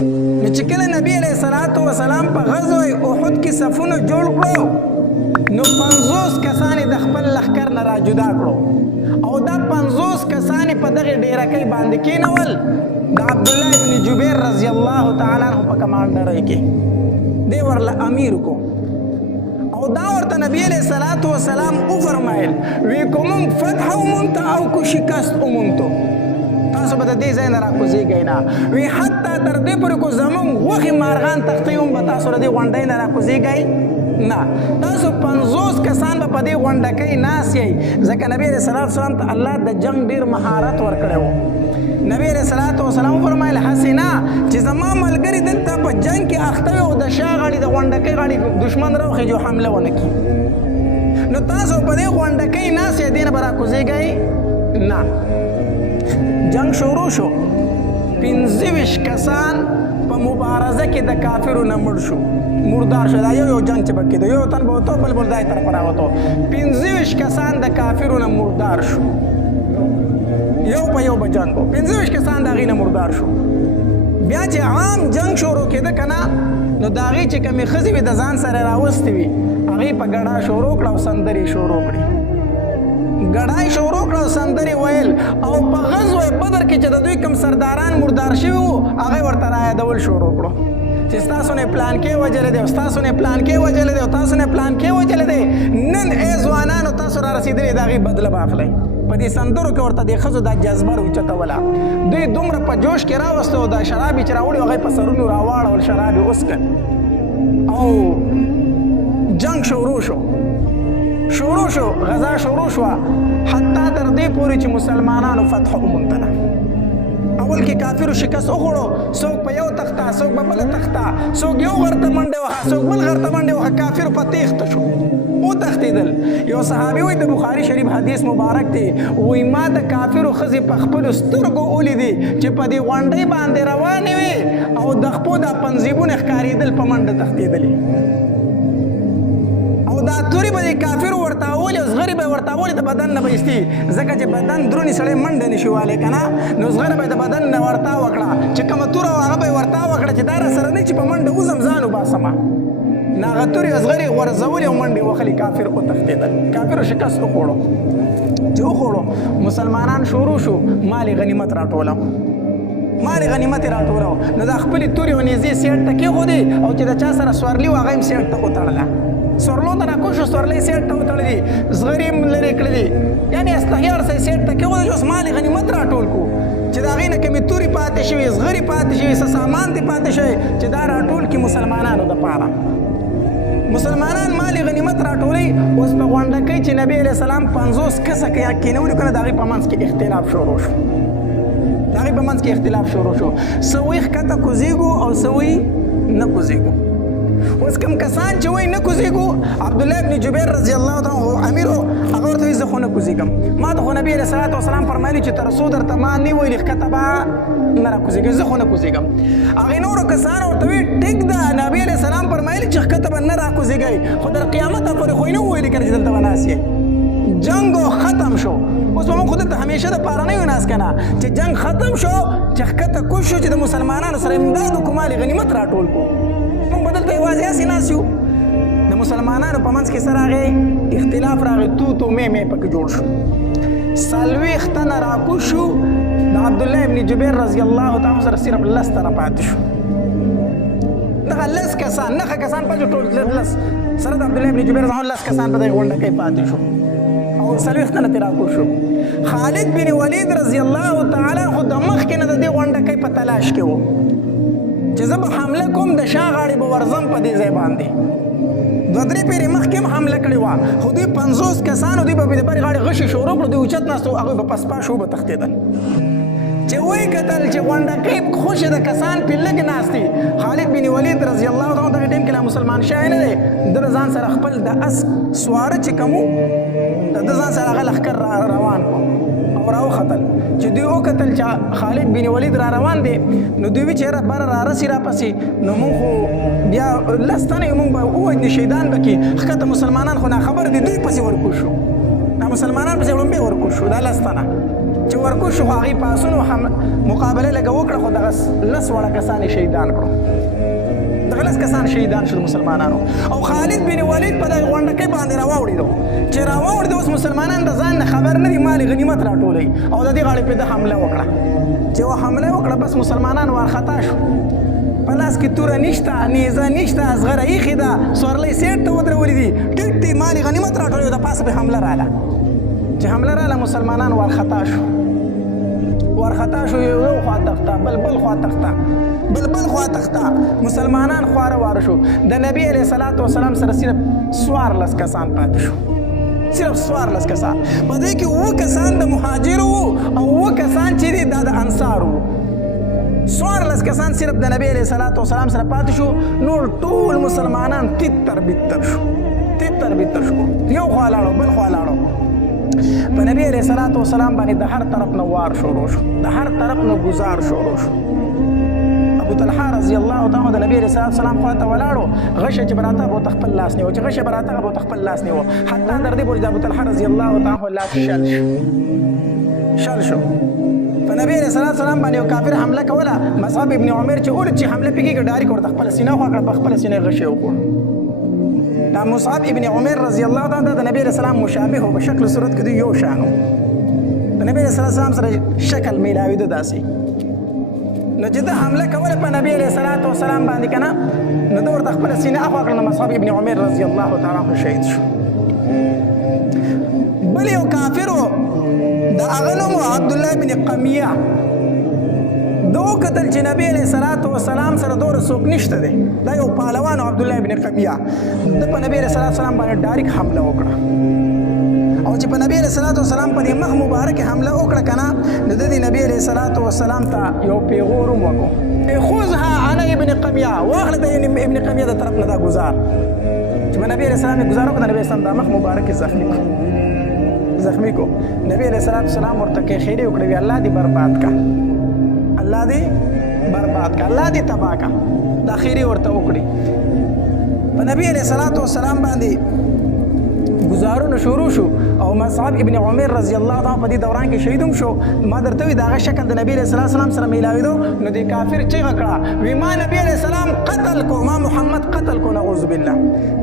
نو چې کله نبی علیه الصلاة وسلام په غزوه احد کې صفونه جوړ کړو نو 50 کسان د خپل لښکر نه را جدا کړو او دا 50 کسان په دغه ډیرکۍ باندې کېنول د عبدالله ابن جبیر رضی الله تعالی عنہ په کمانډرۍ کې دی ورله امیر کو او دا ورته نبی علیہ الصلوۃ والسلام وفرمایل وی کوم فتح ومنت او کو شکست ومنتو تاسو به د دې ځای نه راکوزیږئ نه وی حتی تر دې پورې کو زمونږ غوښې مارغان تختې هم به تاسو د دې غونډۍ نه راکوزیږئ نه تاسو 50 کسان به په دې غونډکۍ ناست یئ ځکه نبی علیہ الصلوۃ والسلام ته الله د جنګ ډېر مهارت ورکړی و نبی علیہ الصلوۃ والسلام وفرمایل حسنا چې زما ملګري دلته په جنګ کې اخته وي او د شا غاړې د غونډکۍ غاړې دشمن راوخېږي او حمله ونه کړي نو تاسو په دې غونډکۍ ناست یئ دې نه به راکوزیږئ نه جنگ شروع شو 25 کسان په مبارزه کې د کافرو نه مړ شو مردار شو دا یو جنگ چې پکې دی یو تن به وتو بل دای طرف راوتو 25 کسان د کافرو نه مردار شو یو په یو به جنګ و 25 کسان د هغې نه مردار شو بیا چې عام جنگ شروع کېده که نه نو د هغې چې کومې ښځې وي د ځان سره راوستې وي هغې په ګډا شروع کړه او سندرې شروع کړې ګډای شروع کړه او سندرې ویل او په غزوه بدر کې چې د دوی کوم سرداران مردار شوي وو هغه ورته رایادول شروع کړو چې ستاسو نه پلان کې وجلی دی او ستاسو نه پلان کې وجلی دی او تاسو نه پلان کې وجلی دی نن ای ځوانانو تاسو را رسېدلي د هغې بدله به اخلئ په دې سندرو کې ورته د ښځو دا جذبه راوچتوله دوی دومره په جوش کې راوسته او دا شراب یې چې راوړي هغه په سرونو راواړول شراب یې وڅکل او جنگ شروع شو غزا شروع شوه حتی تر دې پورې چې مسلمانانو فتح وموندله اول کې کافرو شکست وخوړو څوک په یو تخته څوک په بله تخته څوک یو غر ته منډې وهه څوک بل غر ته منډې وهه کافرو په تیښته شو وتښتېدل یو صحابي وایي د بخاري شریف حدیث مبارک دی وایي ما د کافرو ښځې په خپلو سترګو ولیدې چې په دې غونډۍ باندې روانې وې او د خپو دا پنځیبونه ښکارېدل په منډه تښتېدلې او دا تورې به د کافرو ورته اولې او زغرې به یې ورته اولې د بدن نه به ایستي ځکه چې بدن دروند سړی منډه نشي والی که نه نو زغره به یې د بدن نه ورته وکړه چې کومه توره وه هغه به یې ورته وکړه چې دا راسره نه چې په منډه وځم ځان وباسمه نه هغه تورې او زغرې غورځولې او منډې وهلې کافر وتښتېدل کافرو شکست وخوړو چې وخوړو مسلمانان شروع شو مال غنیمت راټوله مال غنیمت یې راټوله نو دا خپلې تورې او نیزې سیټ ته کېښودې او چې د چا سره سورلي وه هغه هم سیټ ته وتړله سورلو ته راکوشو سورلۍ سیټ ته وتړلې زغرې هم لرې کړلې یعنې اسلحې هر څه یې سیټ ته کېښودل چې اوس مال غنیمت راټول کړو چې د هغې نه کومې تورې پاتې شوي زغرې پاتې شوي څه سامان دې پاتې شوی چې دا راټول کړي مسلمانانو دپاره مسلمانان مال غنیمت راټولوي اوس په غونډکۍ چې نبی علیه السلام 50 کسه کېنولي که نه د هغې په منځ کې اختلاف شروع شو د هغې په منځ کې اختلاف شروع شو څه وایي ښکته کوزېږو او څه وایي نه کوزېږو اوس کوم کسان چې وایي نه کوزېږو عبدالله ابن جبیر رضی الله تعالی امیر هغه ورته وایي زه خو نه کوزېږم ما ته خو نبي علیه الصلاة والسلام فرمایلي چې تر څو درته ما نه ویلي ښکته به نه راکوزېږي زه خو نه کوزېږم هغې نورو کسانو ورته وایي ټیک ده نبي علیه السلام فرمایلي چې ښکته به نه راکوزېږئ خو در قیامته پورې خو یې نه وویلي که نه چې دلته به ناست یې جنګ ختم شو اوس به موږ خو دلته همیشه دپاره نه یو ناست که نه چې جنګ ختم شو چې ښکته کوز شو چې د مسلمانانو سره امداد وکړو مال غنیمت راټول کړو موږ به دلته یوازې هسې ناست یو د مسلمانانو په منځ کې څه راغی اختلاف راغی تو تو مې پکې جوړ شو 40 تنه راکوز شو د عبدالله ابن جبیر رضی الله تعالی سره صرف 10 تنه پاتې شو دغه 10 کسان نهه کسان پاتې ټول 10 سره د عبدالله ابن جبیر رضی الله 10 کسان په دغې غونډکۍ پاتې شو او 40 تنه ترې راکوز شو خالد بن ولید رضی الله تعالی خو د مخکې نه د دې غونډکۍ په تلاش کې و چې زه به حمله کوم د شا غاړې به ورځم په دې ځای باندې 2-3 پیرې مخکې هم حمله کړې وه خو دوی 50 کسانو دوی به د برې غاړې غشي شروع کړو دوی اوچت ناست وو هغوی به پسپا شو به تښتېدل چې وایي کتل چې غونډکۍ خوشې د کسان پې لږ ناست دي خالد بن ولید رضی الله تعالی دغه ټایم کې لا مسلمان شوی نه دی ده د ځان سره خپل د اس سواره چې کوم د ځان سره هغه لښکر روان کړو او راوختل چې دوی وکتل چې خالد بن ولید را روان دی نو دوی وی چې یاره بره رارسي راپسې نو مونږ خو بیا 10 تنه یې مونږ به ووجنې شهیدان به کړي ښکته مسلمانان خو ناخبر دي دوی پسې ورکوز شو دا مسلمانان پسې وړومبې ورکوز شو دا 10 تنه چې ورکو شو هغې پاسونو مقابله لږه وکړه خو دغه 10 وړه کسان یې شهیدان کړو دغه 10 کسان شهیدان شول مسلمانانو او خالد بن ولید په دغه غونډکۍ باندې راواوړېدو چې راواوړېدو اوس مسلمانان د ځان نه خبر نه دي مال غنیمت راټولوي او د دې غاړې پې د حمله وکړه چې حمله وکړه بس مسلمانان وارخطا شو په لاس کې توره نشته نیزه نشته اصغره ایښې ده سورلۍ سیټ ته ودرولي دي ټیټ دي مال غنیمت راټولوي د پاسه پې حمله راغله چې حمله راغله مسلمانان وارخطا شو یو خوا تخته بل خوا تخته بل خوا تخته مسلمانان خواره واره شو د نبی علیه الصلاة والسلام سره صرف 14 کسان پاتې شو صرف 14 کسان په دې کې 7 کسان د مهاجرو او 7 کسان چې دي دا د انصارو 14 کسان صرف د نبی علیه الصلاة والسلام سره پاتې شو نور ټول مسلمانان تتر بتر شو یو خوا لاړو بل خوا لاړو په نبی علیه الصلاة والسلام باندې د هر طرف نه وار شروع شو د هر طرف نه گزار شروع شو ابو طلحه رضی الله تعالی د نبی علیه الصلاة والسلام خواته ولاړو غشه چې براته به خپل لاس نیو چې غشه براته به خپل لاس نیو حتی در دې پورې ابو طلحه رضی الله تعالی لاس شل شو په نبی علیه الصلاة والسلام باندې یو کافر حمله کوله مصعب ابن عمر چې اور چې حمله پکې ډایرک ورته خپل سینه خوا کړ په خپل سینه غشه وکړ دا مصعب ابن عمر رضی الله تعالی د نبی رسول الله مشابه او په شکل صورت کې یو شانو د نبی رسول الله سره شکل میلاوي د داسي نو چې د حمله کوله په نبی علیه الصلاة والسلام باندې کنه نو د ورته خپل سینه اخوا کړل مصعب ابن عمر رضی الله تعالی عنه شهید شو بل یو کافر د هغه نوم عبد الله بن قمیه دو قتل چې نبی علیه الصلاة والسلام سره دوره څوک نشته دی دا یو پهلوان عبد الله بن قمیه د په نبی علیه الصلاة والسلام باندې ډایرک حمله وکړه او چې په نبی علیه الصلاة والسلام باندې مخ مبارک حمله وکړه کنه نو د نبی علیه الصلاة والسلام ته یو پیغور وکړو خذها عن ابن قمیه واخله د ابن قمیه د طرف نه دا گزار چې په نبی علیه السلام گزار وکړه نبی اسلام د مخ مبارک زخمی کو نبی علیه الصلاة والسلام ورته کې خیره وکړي الله دې برباد کا الله دې تباہ کا دا خیره ورته وکړي په نبی علیه الصلاة والسلام باندې گزارونه شروع شو او مصعب ابن عمر رضی الله تعالی په دې دوران کې شهیدوم شو ما درته وی داغه شکل د نبی علیه السلام سره میلاویدو نو دې کافر چیغه کړه وی ما نبی علیه السلام قتل کو ما محمد قتل کو نعوذ بالله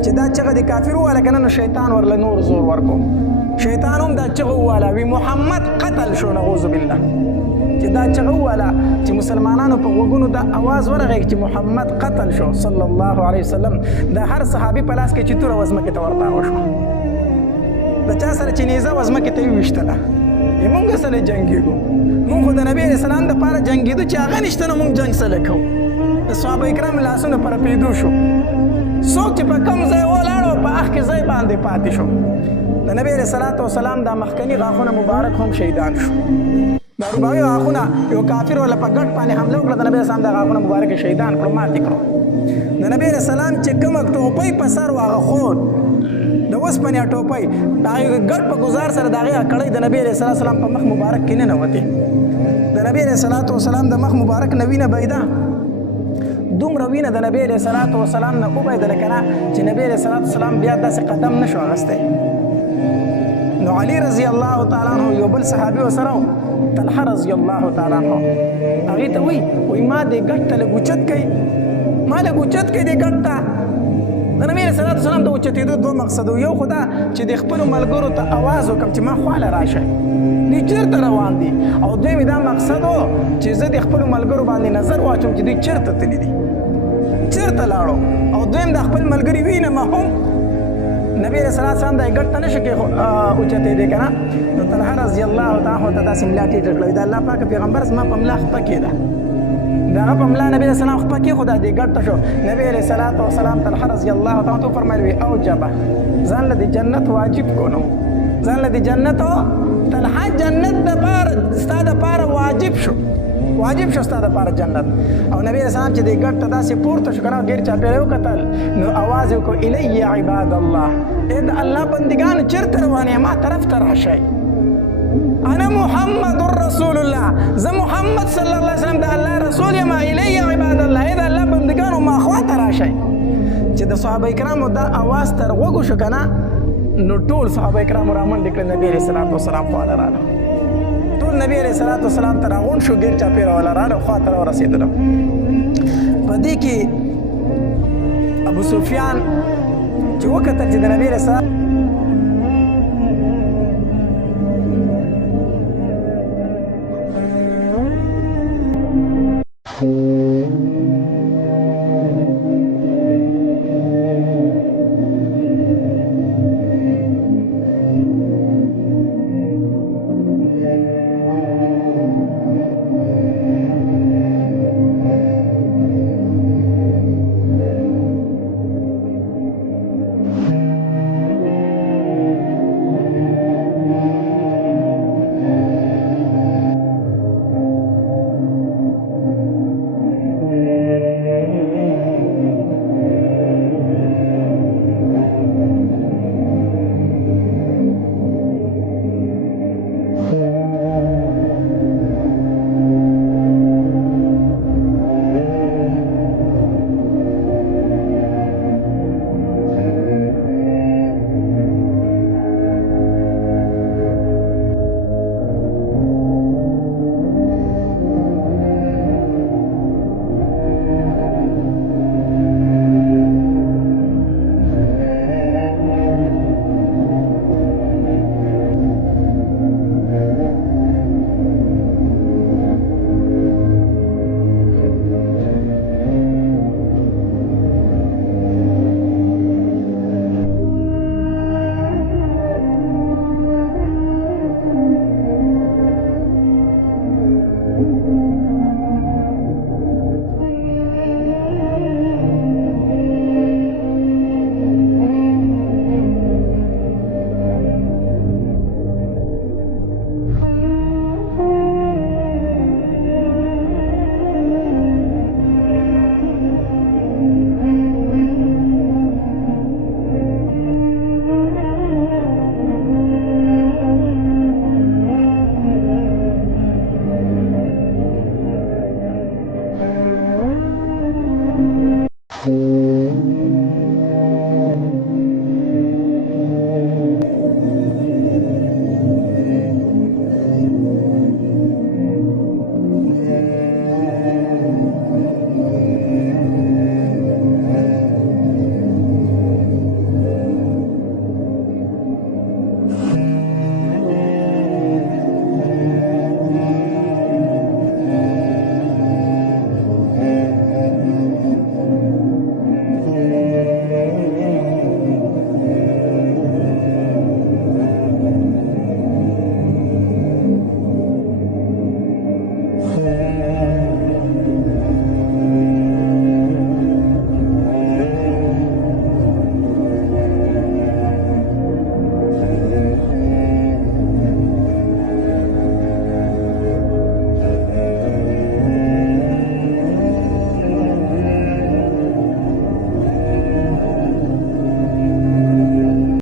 چې دا چیغه د کافر واله کنه نو شیطان ورله نور زور ورکو شیطان هم دا چیغه واله وی محمد قتل شو نعوذ بالله چې دا چغه والا چې مسلمانانو په وګونو دا आवाज ورغی چې محمد قتل شو صلی الله علیه وسلم دا هر صحابي په لاس کې چې تور وزمه کې تورتا وشو د چا سره چې نیزه وزمه کې ته وشتله موږ سره جنگیږو موږ د نبی اسلام د پاره جنگیدو چې هغه نشته نو موږ جنگ سره کوو صحابه کرام لاسونه پر پیدو شو څوک چې په کم ځای ولاړو په اخ کې ځای باندې پاتې شو د نبی صلوات و سلام د مخکنی غاښونه مبارک هم شهیدان شو دا رباوی غاښونه یو کافر ولا په ګټ باندې حمله وکړه د نبی اسلام د غاښونه مبارک شهیدان کړو ماتې کړو د نبی اسلام چې کوم ټوپۍ په سر واغه خور د وسپنې ټوپۍ دا ګټ په گزار سره دغه کړی د نبی صلی الله علیه وسلم په مخ مبارک کې نه وته د نبی صلوات و سلام د مخ مبارک نوینه بيدا دومره وینه د نبی صلوات و سلام نه وبیدل کنه چې نبی صلوات و سلام بیا داسې قدم نشو اغسته نو علی رضی الله تعالی عنہ یو بل صحابي وسره طلحه رضی الله تعالی عنہ هغه ته وی ما دې ګټ له ګوچت کوي ما له ګوچت کوي دې ګټ د نبی صلی الله علیه وسلم د اوچتېدو دوه مقصد یو خدا چې د خپل ملګرو ته आवाज وکم چې ما خواله راشه دې چیرته روان دي او دوی دا مقصد چې زه د خپل ملګرو باندې نظر واچوم چې دوی چیرته تللی دي چیرته لاړو او دوی د خپل ملګری وینه ما هم نبی صلی الله علیه وسلم د ګټ نه شکه اوچتېدې کنه نو طلحه رضی الله تعالی عنہ داسې ملاټي ټکړې دا الله پاک پیغمبر ما په ملاخ پکې ده دا په ملا نبی صلی الله علیه وسلم پکې خدا دې ګټ شو نبی علیہ الصلوۃ والسلام طلحه رضی الله تعالی عنہ فرمایلی او جبه ځان له جنت واجب کونو ځان له جنت طلحه جنت د پار ستاده پار واجب شو ستاده پار جنت او نبی رسول الله چې دې ګټ داسې پورته شو کنه غیر چا پیرو قتل نو आवाज وکړو الی عباد الله اې الله بندگان چرته روانه ما طرف ته راشي انا محمد رسول الله زه محمد صلی الله علیه وسلم د الله رسول یم الی عباد الله اې الله بندگان ما خواته راشي چې د صحابه کرامو دا आवाज تر وګو شو کنه نو ټول صحابه کرام را منډ کړل نبی رسول الله صلی الله علیه وسلم ټول ټول نبی علیه الصلاۃ والسلام ته راغونډ شو، ګیر چاپېره والا راغله خوا ته راورسېدله. په دې کې ابو سفیان چې وکتل چې د نبی علیه السلام